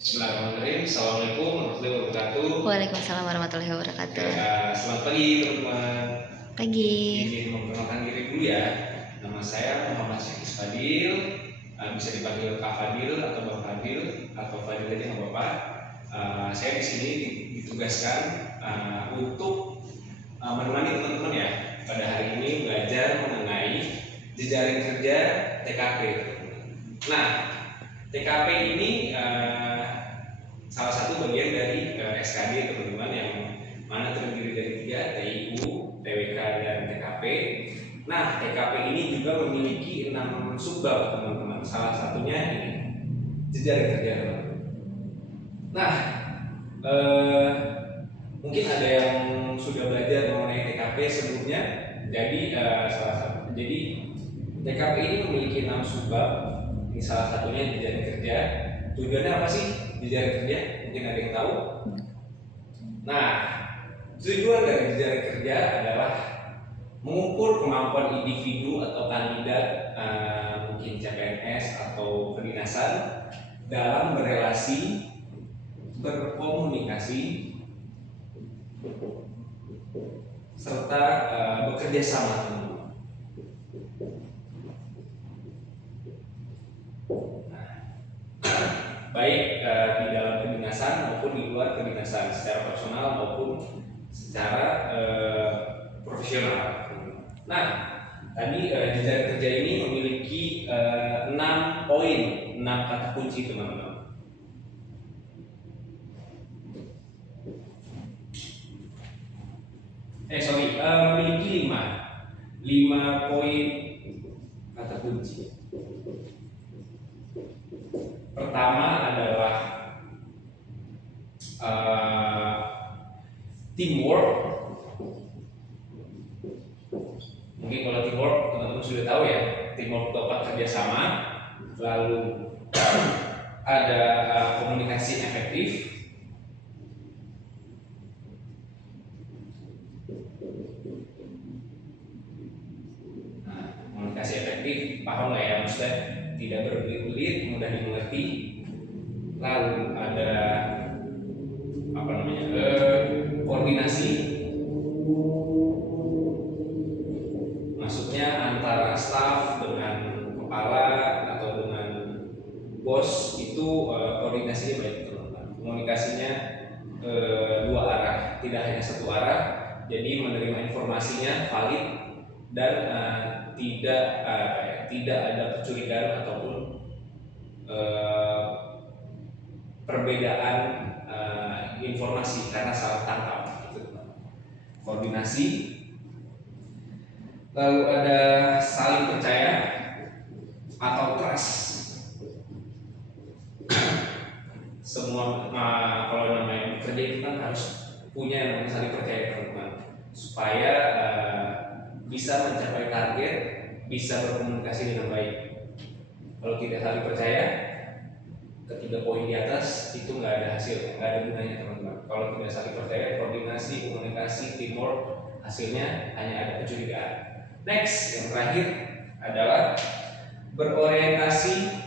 Bismillahirrahmanirrahim. Assalamualaikum warahmatullahi wabarakatuh. Waalaikumsalam warahmatullahi wabarakatuh. Selamat pagi teman-teman. Pagi. Izin memperkenalkan diri dulu ya. Nama saya Muhammad Syekh Fadil. Bisa dipanggil Kak Fadil atau Bang Fadil atau Fadil aja nggak apa-apa. Saya di sini ditugaskan untuk menemani teman-teman ya pada hari ini belajar mengenai jejaring kerja TKP. Nah, TKP ini salah satu bagian dari SKD teman-teman, yang mana terdiri dari 3, TIU, TWK, dan TKP. Nah, TKP ini juga memiliki 6 subbab teman-teman. Salah satunya ini jejaring kerja teman-teman. Nah, mungkin ada yang sudah belajar mengenai TKP sebelumnya. Jadi TKP ini memiliki 6 subbab. Ini salah satunya jejaring kerja. Tujuannya apa sih jejaring kerja? Mungkin ada yang tahu. Nah, tujuan dari jejaring kerja adalah mengukur kemampuan individu atau kandidat, mungkin CPNS atau kedinasan, dalam berelasi, berkomunikasi, serta bekerja sama teman-teman. Baik di dalam kedinasan maupun di luar kedinasan, secara personal maupun secara profesional. Nah, tadi jejaring kerja ini memiliki 6 poin, 6 kata kunci teman-teman. Memiliki 5 poin kata kunci. Pertama adalah teamwork. Mungkin kalau teamwork teman-teman sudah tahu ya, teamwork dapat kerjasama. Lalu ada komunikasi efektif. Nah, komunikasi efektif, paham nggak ya, maksudnya tidak berbelit-belit, mudah dimengerti. Lalu ada koordinasi, maksudnya antara staf dengan kepala atau dengan bos itu koordinasinya baik teman-teman. Komunikasinya 2 arah, tidak hanya 1 arah. Jadi menerima informasinya valid dan tidak ada kecurigaan ataupun perbedaan informasi karena salah tangkap. Koordinasi. Lalu ada saling percaya atau trust. Semua kalau namanya bekerja itu kan harus punya yang namanya saling percaya teman-teman, supaya bisa mencapai target, bisa berkomunikasi dengan baik. Kalau tidak saling percaya, ketiga poin di atas itu nggak ada hasil, nggak ada gunanya teman-teman. Kalau tidak saling percaya, koordinasi, komunikasi, teamwork, hasilnya hanya ada kecurigaan. Next, yang terakhir adalah berorientasi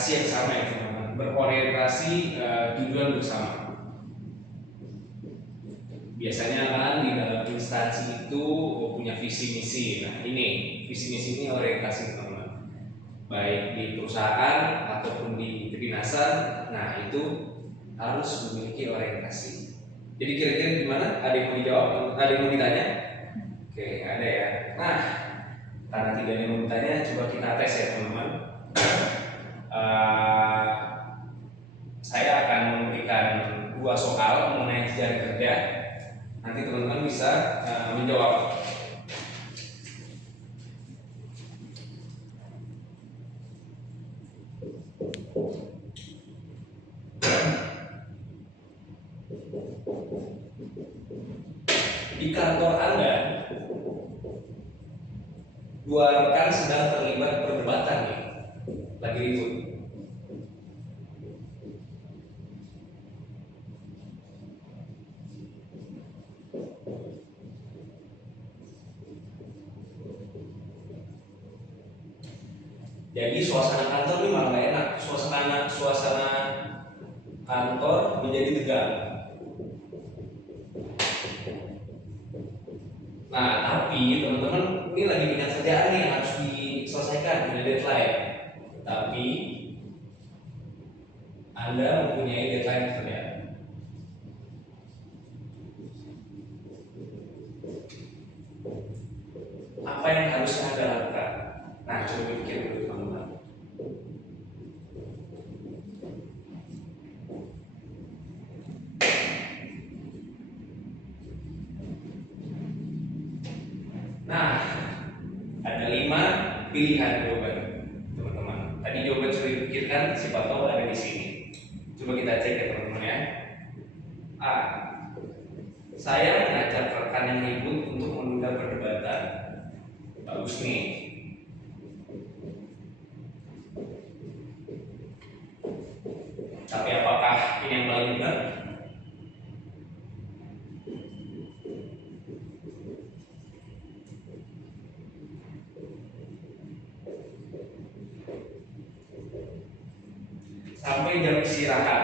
yang sama ya teman-teman. Berorientasi tujuan bersama. Biasanya kan di dalam instansi itu punya visi misi. Nah, ini visi misi ini orientasi teman-teman, baik di perusahaan ataupun di kedinasan. Nah, itu harus memiliki orientasi. Jadi kira-kira gimana? Ada yang mau dijawab? Ada yang mau ditanya? Oke, ada ya. Nah, karena tidak ada yang mau ditanya, coba kita tes ya teman-teman. Saya akan memberikan 2 soal mengenai jejaring kerja. Nanti teman-teman bisa menjawab. Di kantor Anda, 2 rekan sedang terlibat perdebatan nih, lagi ribut. Jadi suasana kantor ini malah nggak enak. Suasana kantor menjadi tegang. Nah, tapi teman-teman ini lagi banyak kerjaan nih yang harus diselesaikan, punya deadline. Tapi Anda mempunyai deadline kerjaan. Apa yang harusnya Anda lakukan? Nah, coba pikir dulu teman-teman. Nah, ada 5 pilihan jawaban teman-teman. Tadi jawaban sudah dipikirkan, siapa tahu ada di sini. Coba kita cek ya teman-teman ya. A. Saya mengajak rekan yang ribut untuk menunda perdebatan. Bagus nih. Tapi apakah ini yang paling benar? Sampai jam istirahat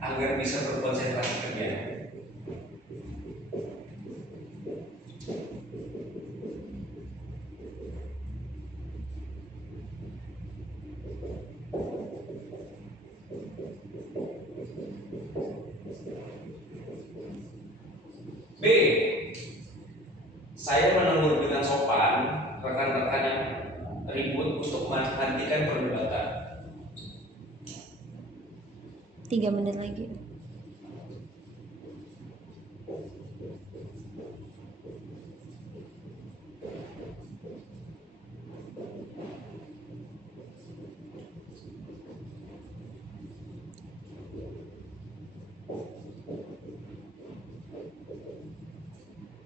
agar bisa berkonsentrasi kerja. B. Saya menegur dengan sopan rekan-rekan yang ribut untuk menghentikan perdebatan. 3 menit lagi.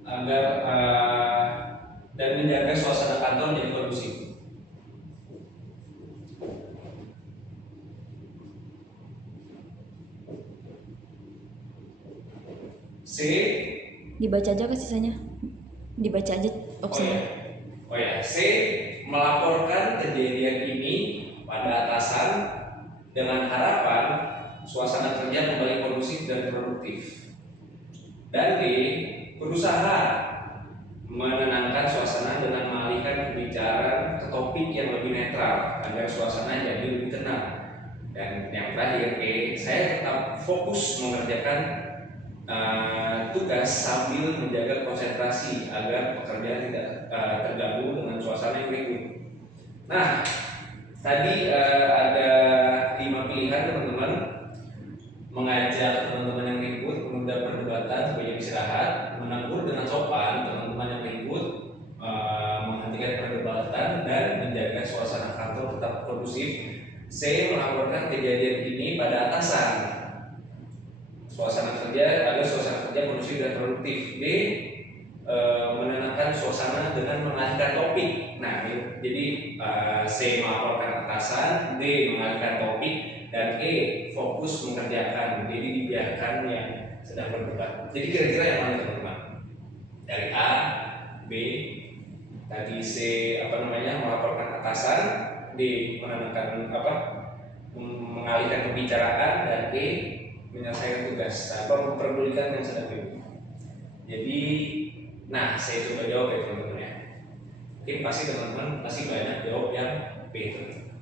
Agar dan menjaga suasana kantor menjadi kondusif. C. Dibaca aja ke sisanya. Dibaca aja opsinya. Oh ya, C. Melaporkan kejadian ini pada atasan dengan harapan suasana kerja kembali kondusif dan produktif. Dan D. Berusaha menenangkan suasana dengan mengalihkan pembicaraan ke topik yang lebih netral agar suasana jadi lebih tenang. Dan yang terakhir, saya tetap fokus mengerjakan tugas sambil menjaga konsentrasi agar pekerjaan tidak terganggu dengan suasana yang ribut. Nah, tadi ada 5 pilihan teman-teman. Mengajak teman-teman yang ribut menunda perdebatan supaya istirahat, menegur dengan sopan teman-teman yang ribut, menghentikan perdebatan, dan menjaga suasana kantor tetap kondusif. C. Melaporkan kejadian ini pada atasan, suasana kerja agar suasana kerja kondusif dan produktif. D. Menenangkan suasana dengan mengalihkan topik. Nah, jadi C. Melaporkan atasan, D. mengalihkan topik, dan E. fokus mengerjakan. Jadi dibiarkan yang sedang berdebat. Jadi kira-kira yang mana teman-teman? Dari A, B, tadi C melaporkan atasan, D. menenangkan mengalihkan pembicaraan, dan E. menyelesaikan tugas tanpa memperdulikan yang sedang ribut. Jadi, nah saya coba jawab ya teman-teman ya. Mungkin pasti teman-teman pasti banyak jawab yang B teman-teman.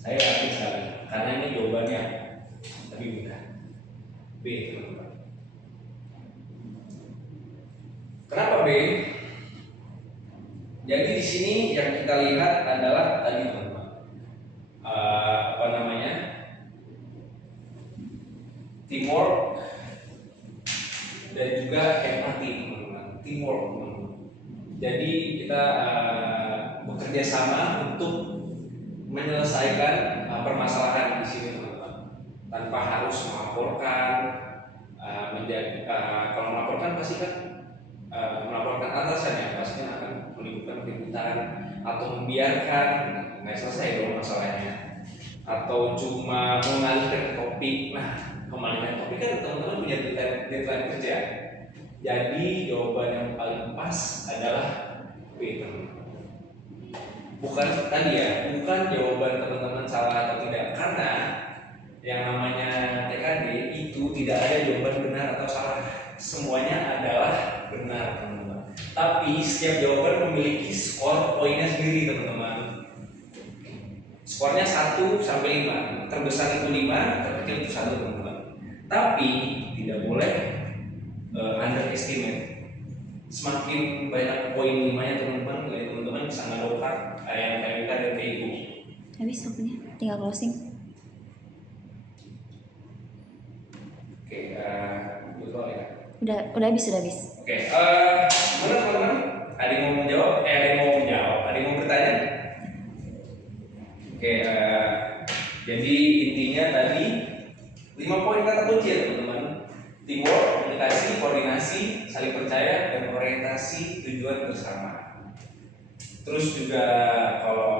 Saya yakin sekali karena ini jawabannya lebih mudah. B teman-teman. Kenapa B? Jadi di sini yang kita lihat adalah tadi teman-teman teamwork dan juga empati teman-teman. Teamwork teman-teman. Jadi kita bekerja sama untuk menyelesaikan permasalahan di sini teman-teman, tanpa harus melaporkan. Kalau melaporkan pasti kan melaporkan atasan ya, pasti kan akan menimbulkan keributan atau membiarkan nggak selesai dong masalahnya, atau cuma mengalihkan topik. Nah, mengalihkan topik kan teman-teman punya deadline kerja. Jadi jawaban yang paling pas adalah B teman-teman. bukan tadi ya, bukan jawaban teman-teman salah atau tidak, karena yang namanya TKD itu tidak ada jawaban benar atau salah, semuanya adalah benar teman-teman. Tapi setiap jawaban memiliki skor poinnya sendiri teman-teman. Skornya 1 sampai 5, terbesar itu 5, terkecil itu 1 teman-teman. Tapi tidak boleh underestimate. Semakin banyak poin 5-nya teman-teman, jadi teman-teman bisa ngadopkan IMK dan TIU. Habis waktunya, tinggal closing. Oke, betul ya. Udah habis, udah habis. Oke, mana teman-teman? Ada yang mau menjawab? Ada yang mau menjawab? Ada yang mau bertanya? Oke, jadi intinya tadi 5 poin kata kunci ya teman-teman. Teamwork, komunikasi, koordinasi, saling percaya, dan orientasi tujuan bersama. Terus juga kalau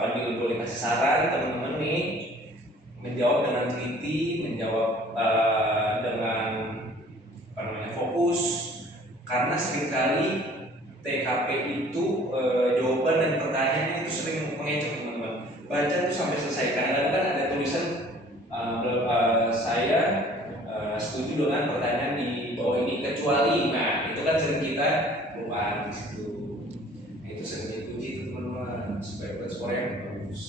Fadil boleh kasih saran teman-teman nih, menjawab dengan teliti, menjawab dengan fokus, karena seringkali TKP itu jawaban dan pertanyaannya itu sering mengecoh teman-teman. Baca tuh sampai selesai. Kadang-kadang kan ada tulisan saya setuju dengan pertanyaan di bawah ini kecuali, nah itu kan sering kita lupa di situ. Nah, itu sering dipuji teman-teman supaya dapat skor yang bagus.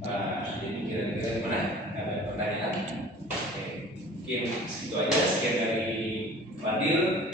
Jadi kira-kira gimana? Ada pertanyaan? Oke, mungkin segitu aja. Sekian dari Fadil.